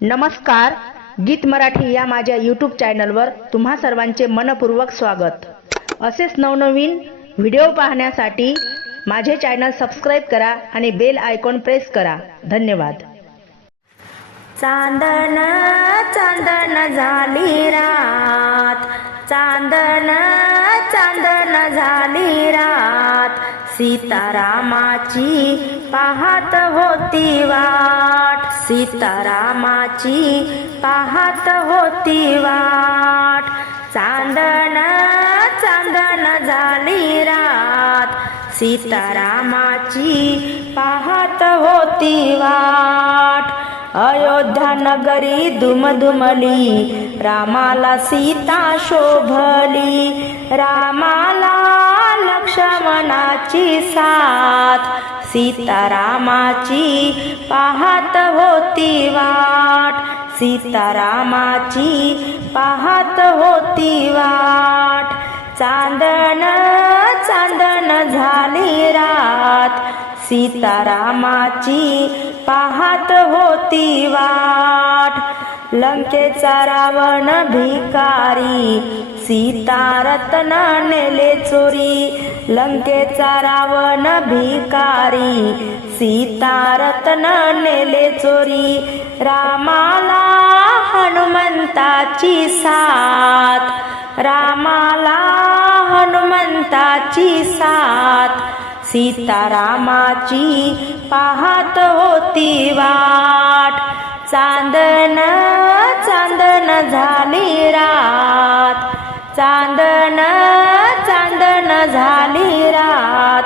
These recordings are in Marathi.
नमस्कार गीत मराठी या माझ्या यूट्यूब चॅनलवर तुम्हा सर्वांचे मनपूर्वक स्वागत. असेच नवनवीन व्हिडिओ पाहण्यासाठी माझे चॅनल सबस्क्राईब करा आणि बेल आयकॉन प्रेस करा. धन्यवाद. चांदण चांदण झाली रात. चांदण चांदण झाली रात. सीतारामाची पाहत होती वा सीतारामाची पाहत होती वाट. चांदण चांदण झाली रात. सीतारामाची पाहत होती वाट. अयोध्या नगरी दुमदुमली रामाला सीता शोभली. रामाला लक्ष्मणाची साथ. सीतारामाची पाहत होती वाट. सीतारामाची पाहत होती वाट. चांदण चांदण झाली रात. सीतारामाची पाहत होती वाट. लंकेचा रावण भिकारी सीता रत्न नेले चोरी लंकेचा रावण भिकारी. सीता रत्न नेले चोरी रामाला हनुमंताची साथ. रामाला हनुमंताची साथ. सीतारामाची पाहत होती वाट. चांदन चांदन झाली रात. चांदण चांदण झाली रात.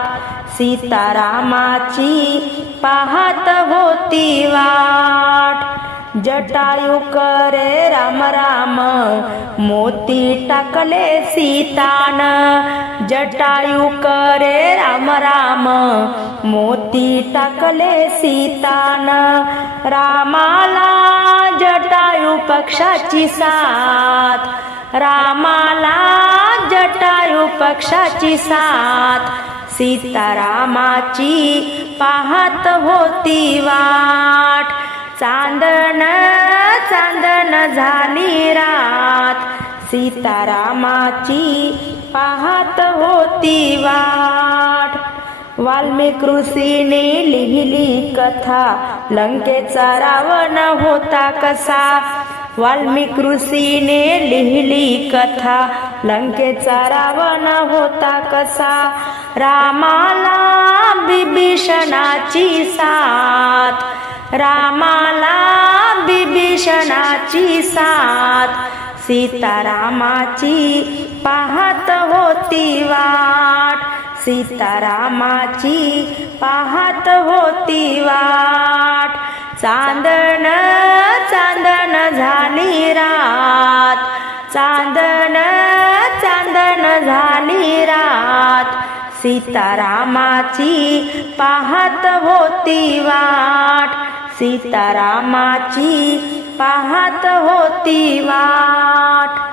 सीतारामाची पाहत होती वाट. जटायू करे राम राम. मोती टाकले सीतान. जटायू करे राम राम. मोती टाकले सीतान. रामाला जटायू पक्षाची साथ. रामाला जटायू पक्षाची साथ. सीतारामाची पाहत होती वाट. चांदण चांदण झाली रात. सीतारामाची पाहत होती वाट. वाल्मिक ऋषीने लिहिली कथा. लंकेचा रावण होता कसा? वाल्मिक ऋषीने लिहिली कथा. लंकेचा रावण होता कसा? रामाला बिभीषणाची साथ. रामाला बिभीषणाची साथ. सीतारामाची पाहत होती वाट. सीतारामाची पाहत होती वाट. चांदण चांदण झाली रात. चांदण चांदण झाली रात. सीतारामाची पाहत होती वाट. सीतारामाची पाहत होती वाट.